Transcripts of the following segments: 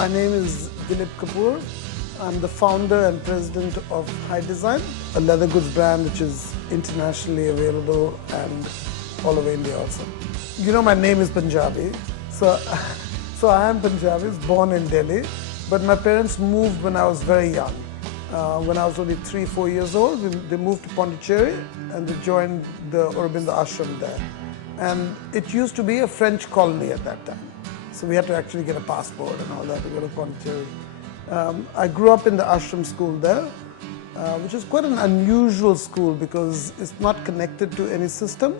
My name is Dilip Kapur. I'm the founder and president of Hidesign, a leather goods brand which is internationally available and all over India also. You know, my name is Punjabi, so I am Punjabi, born in Delhi, but my parents moved when I was very young. When I was only 3-4 years old, they moved to Pondicherry and they joined the Aurobindo ashram there. And it used to be a French colony at that time. So we had to actually get a passport and all that to go to Pondicherry. I grew up in the ashram school there, which is quite an unusual school because it's not connected to any system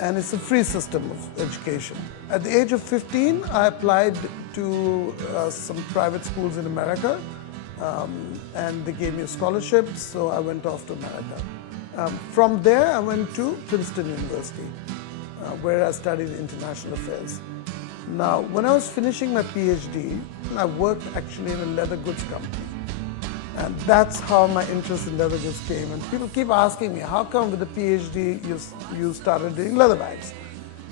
and it's a free system of education. At the age of 15, I applied to some private schools in America and they gave me a scholarship, so I went off to America. From there, I went to Princeton University, where I studied international affairs. Now, when I was finishing my PhD, I worked actually in a leather goods company. And that's how my interest in leather goods came. And people keep asking me, how come with the PhD you started doing leather bags?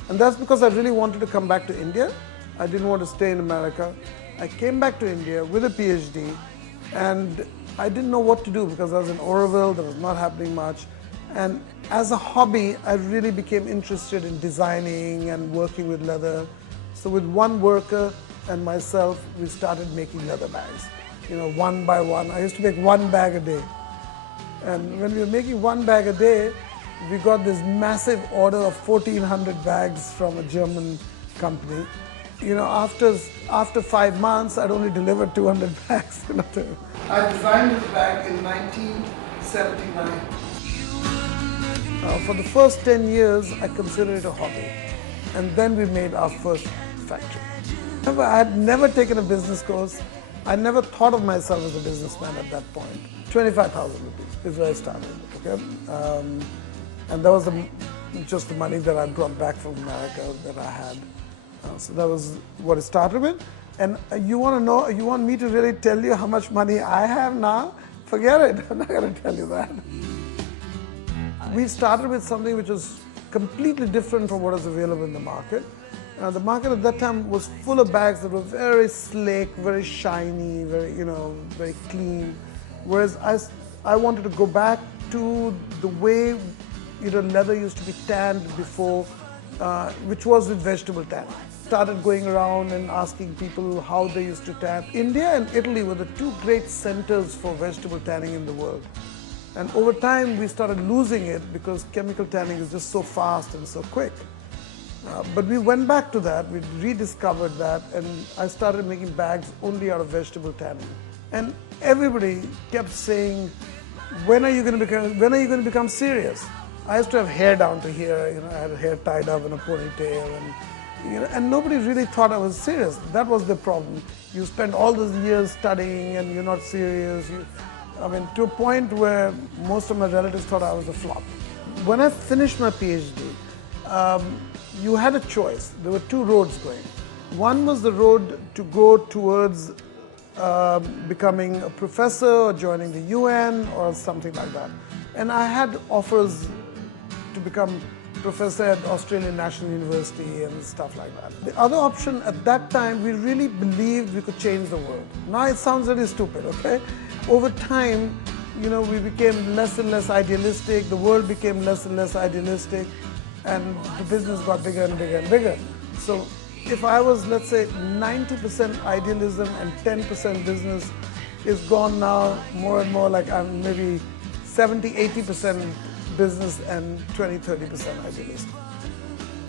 And that's because I really wanted to come back to India. I didn't want to stay in America. I came back to India with a PhD and I didn't know what to do because I was in Oroville, there was not happening much. And as a hobby, I really became interested in designing and working with leather. So with one worker and myself, we started making leather bags. You know, one by one. I used to make one bag a day. And when we were making one bag a day, we got this massive order of 1,400 bags from a German company. You know, after 5 months, I'd only delivered 200 bags. I designed this bag in 1979. For the first 10 years, I considered it a hobby. And then we made our first factory. I had never taken a business course. I never thought of myself as a businessman at that point. 25,000 rupees is where I started, okay? And that was just the money that I brought back from America that I had. So that was what it started with. And you want me to really tell you how much money I have now? Forget it, I'm not gonna tell you that. We started with something which was completely different from what was available in the market. The market at that time was full of bags that were very slick, very shiny, very clean. Whereas I wanted to go back to the way leather used to be tanned before, which was with vegetable tan. Started going around and asking people how they used to tan. India and Italy were the two great centers for vegetable tanning in the world. And over time, we started losing it because chemical tanning is just so fast and so quick. But we went back to that, we rediscovered that, and I started making bags only out of vegetable tanning. And everybody kept saying, when are you going to become serious? I used to have hair down to here, I had hair tied up in a ponytail, and nobody really thought I was serious. That was the problem. You spend all those years studying and you're not serious. To a point where most of my relatives thought I was a flop. When I finished my PhD, you had a choice. There were two roads going. One was the road to go towards becoming a professor or joining the UN or something like that. And I had offers to become professor at Australian National University and stuff like that. The other option at that time, we really believed we could change the world. Now it sounds really stupid, okay? Over time, we became less and less idealistic, the world became less and less idealistic, and the business got bigger and bigger and bigger. So if I was, let's say, 90% idealism and 10% business, is gone now more and more like I'm maybe 70-80% business and 20-30% idealist.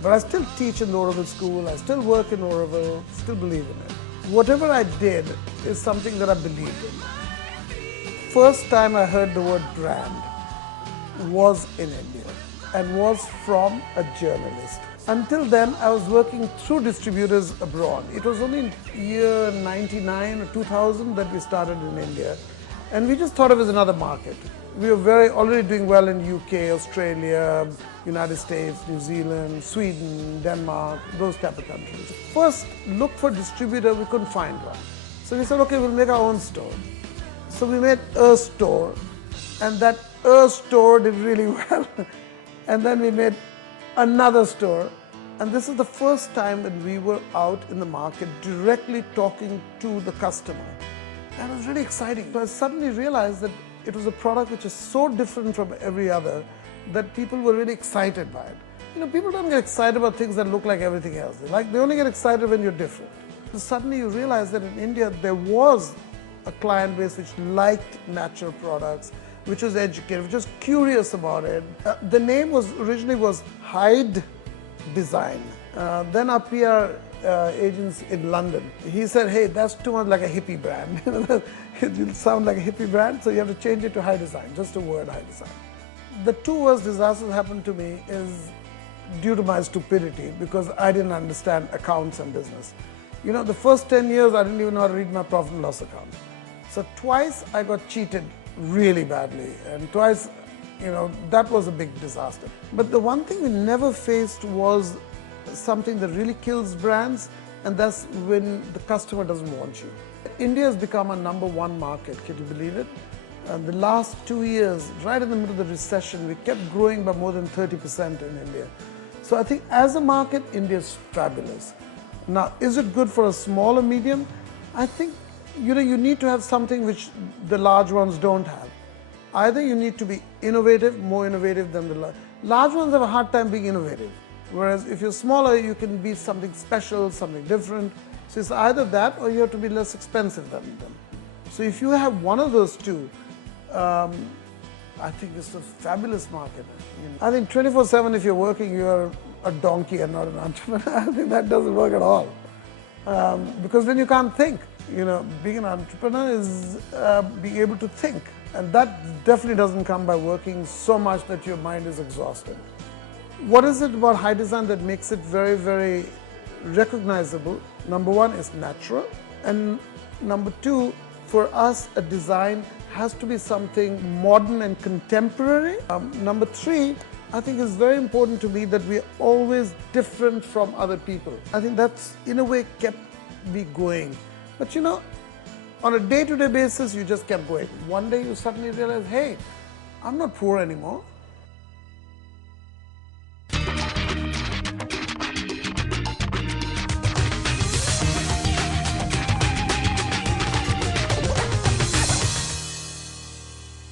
But I still teach in the Oroville school, I still work in Oroville, still believe in it. Whatever I did is something that I believed in. First time I heard the word brand was in India and was from a journalist. Until then, I was working through distributors abroad. It was only in year 99 or 2000 that we started in India. And we just thought of it as another market. We were already doing well in UK, Australia, United States, New Zealand, Sweden, Denmark, those type of countries. First, look for a distributor, we couldn't find one. So we said, okay, we'll make our own store. So we made a store, and that store did really well. And then we made another store, And this is the first time that we were out in the market directly talking to the customer. And it was really exciting. So I suddenly realized that it was a product which is so different from every other that people were really excited by it. You know, people don't get excited about things that look like everything else. They only get excited when you're different. So suddenly you realize that in India there was a client base which liked natural products, which was educated, which was curious about it. The name was originally was Hidesign. Then our PR agents in London, he said, hey, that's too much like a hippie brand. You'll sound like a hippie brand, so you have to change it to Hidesign, just a word, Hidesign. The two worst disasters happened to me is due to my stupidity, because I didn't understand accounts and business. You know, the first 10 years I didn't even know how to read my profit and loss account. So twice I got cheated really badly, and twice, you know, that was a big disaster. But the one thing we never faced was something that really kills brands, and that's when the customer doesn't want you. India has become our #1 market, can you believe it? The last 2 years, right in the middle of the recession, we kept growing by more than 30% in India. So I think as a market, India is fabulous. Now, is it good for a small or medium? I think, you know, you need to have something which the large ones don't have. Either you need to be innovative, more innovative than the large ones have a hard time being innovative. Whereas if you're smaller, you can be something special, something different. So it's either that or you have to be less expensive than them. So if you have one of those two, I think it's a fabulous market. You know, I think 24/7 if you're working, you're a donkey and not an entrepreneur. I think that doesn't work at all. Because then you can't think. You know, being an entrepreneur is being able to think. And that definitely doesn't come by working so much that your mind is exhausted. What is it about Hidesign that makes it very, very recognizable? Number one is natural. And number two, for us, a design has to be something modern and contemporary. Number three, I think it's very important to me that we're always different from other people. I think that's, in a way, kept me going. But you know, on a day-to-day basis, you just kept going. One day you suddenly realize, hey, I'm not poor anymore.